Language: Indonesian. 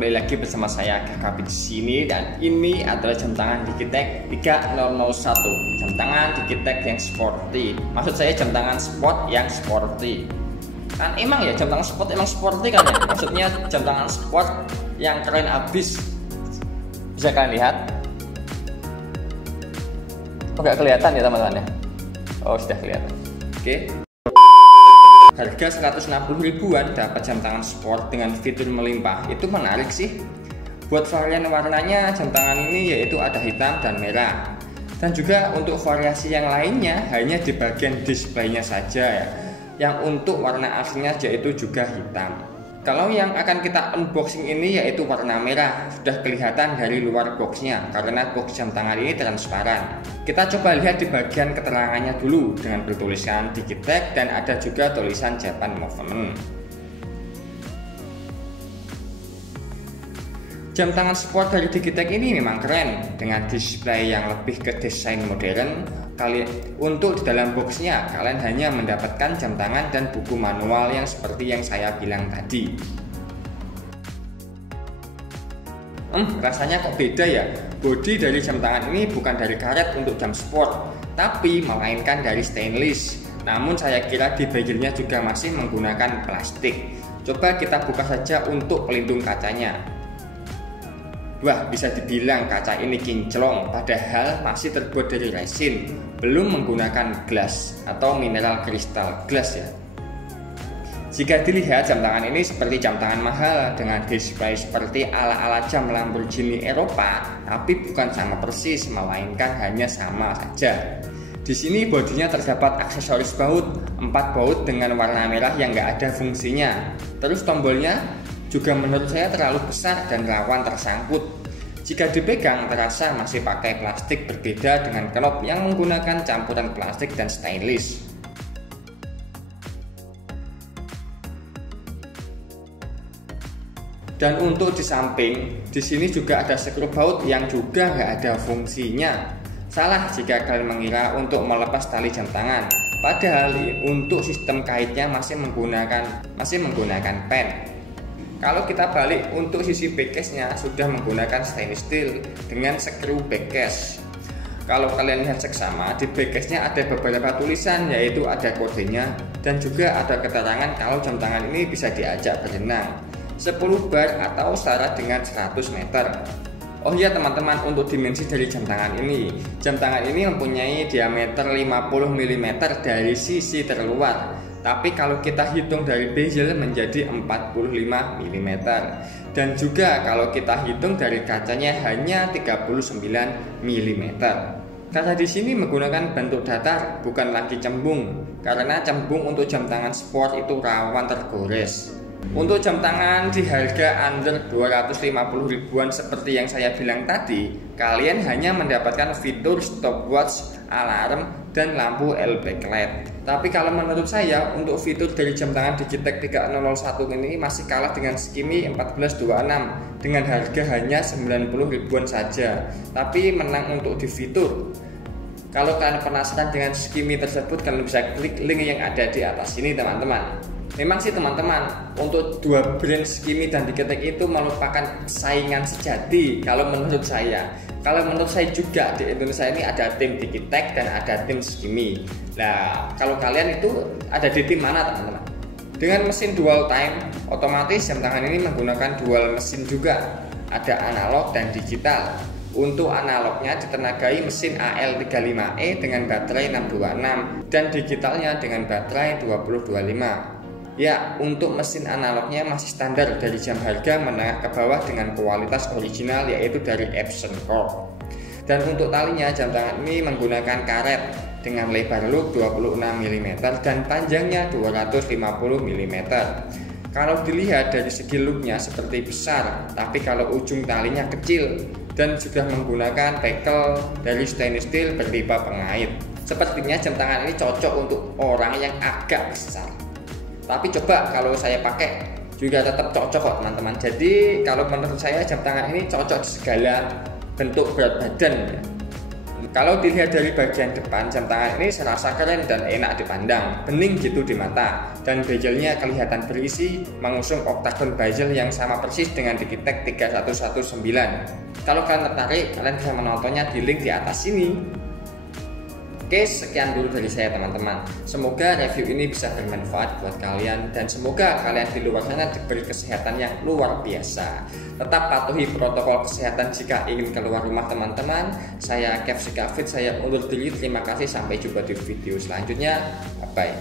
kembali lagi bersama saya Gagapi di sini, dan ini adalah jam tangan Digitek 3001. Jam tangan Digitek yang sporty. Maksud saya jam tangan sport yang sporty. Kan emang ya jam tangan sport emang sporty kan ya. Maksudnya jam tangan sport yang keren abis. Bisa kalian lihat? Oh, nggak kelihatan ya teman-teman ya? Oh, sudah kelihatan. Oke. Harga 160 ribuan dapat jam tangan sport dengan fitur melimpah. Itu menarik sih. Buat varian warnanya jam tangan ini yaitu ada hitam dan merah. Dan juga untuk variasi yang lainnya hanya di bagian displaynya saja ya. Yang untuk warna aslinya yaitu juga hitam. Kalau yang akan kita unboxing ini yaitu warna merah, sudah kelihatan dari luar boxnya karena box jam tangan ini transparan. Kita coba lihat di bagian keterangannya dulu dengan bertuliskan Digitek dan ada juga tulisan Japan Movement. Jam tangan sport dari Digitek ini memang keren dengan display yang lebih ke desain modern. Untuk di dalam boxnya kalian hanya mendapatkan jam tangan dan buku manual yang seperti yang saya bilang tadi. Rasanya kok beda ya. Bodi dari jam tangan ini bukan dari karet untuk jam sport, tapi melainkan dari stainless. Namun saya kira di bagiannya juga masih menggunakan plastik. Coba kita buka saja untuk pelindung kacanya. Wah, bisa dibilang kaca ini kinclong, padahal masih terbuat dari resin, belum menggunakan gelas atau mineral kristal gelas ya. Jika dilihat jam tangan ini seperti jam tangan mahal dengan display seperti ala-ala jam Lamborghini Eropa, tapi bukan sama persis, melainkan hanya sama saja. Di sini bodinya terdapat aksesoris baut, 4 baut dengan warna merah yang nggak ada fungsinya. Terus tombolnya juga menurut saya terlalu besar dan rawan tersangkut. Jika dipegang terasa masih pakai plastik, berbeda dengan knob yang menggunakan campuran plastik dan stainless. Dan untuk di samping, di sini juga ada skru baut yang juga nggak ada fungsinya. Salah jika kalian mengira untuk melepas tali jam tangan. Padahal untuk sistem kaitnya masih menggunakan pen. Kalau kita balik untuk sisi backcase-nya sudah menggunakan stainless steel dengan skru backcase. Kalau kalian lihat seksama, di backcase-nya ada beberapa tulisan, yaitu ada kodenya dan juga ada keterangan kalau jam tangan ini bisa diajak berenang 10 bar atau setara dengan 100 meter. Oh iya teman-teman, untuk dimensi dari jam tangan ini mempunyai diameter 50 mm dari sisi terluar. Tapi kalau kita hitung dari bezel menjadi 45 mm. Dan juga kalau kita hitung dari kacanya hanya 39 mm. Kaca di sini menggunakan bentuk datar, bukan lagi cembung. Karena cembung untuk jam tangan sport itu rawan tergores. Untuk jam tangan di harga under 250 ribuan seperti yang saya bilang tadi, kalian hanya mendapatkan fitur stopwatch, alarm, dan lampu L backlight. Tapi kalau menurut saya untuk fitur dari jam tangan Digitek 3001 ini masih kalah dengan Skimi 1426 dengan harga hanya 90 ribuan saja. Tapi menang untuk di fitur. Kalau kalian penasaran dengan Skimi tersebut, kalian bisa klik link yang ada di atas ini teman-teman. Memang sih teman-teman, untuk dua brand Skimi dan Digitek itu merupakan saingan sejati kalau menurut saya. Kalau menurut saya juga di Indonesia ini ada tim Digitek dan ada tim Skimi. Nah, kalau kalian itu ada di tim mana teman-teman? Dengan mesin dual time, otomatis jam tangan ini menggunakan dual mesin juga. Ada analog dan digital. Untuk analognya ditenagai mesin AL35E dengan baterai 626 dan digitalnya dengan baterai 2025. Ya, untuk mesin analognya masih standar dari jam harga menengah ke bawah dengan kualitas original yaitu dari Epson Corp. Dan untuk talinya jam tangan ini menggunakan karet dengan lebar loop 26 mm dan panjangnya 250 mm. Kalau dilihat dari segi loopnya seperti besar, tapi kalau ujung talinya kecil dan sudah menggunakan tackle dari stainless steel bertipe pengait. Sepertinya jam tangan ini cocok untuk orang yang agak besar. Tapi coba kalau saya pakai juga tetap cocok kok teman-teman. Jadi kalau menurut saya jam tangan ini cocok di segala bentuk berat badan. Kalau dilihat dari bagian depan, jam tangan ini serasa keren dan enak dipandang, bening gitu di mata, dan bezelnya kelihatan berisi, mengusung oktagon bezel yang sama persis dengan Digitek 3119. Kalau kalian tertarik, kalian bisa menontonnya di link di atas sini. Oke, sekian dulu dari saya teman-teman. Semoga review ini bisa bermanfaat buat kalian, dan semoga kalian di luar sana diberi kesehatan yang luar biasa. Tetap patuhi protokol kesehatan jika ingin keluar rumah teman-teman. Saya Kev Sikafit, saya undur diri. Terima kasih, sampai jumpa di video selanjutnya. Bye.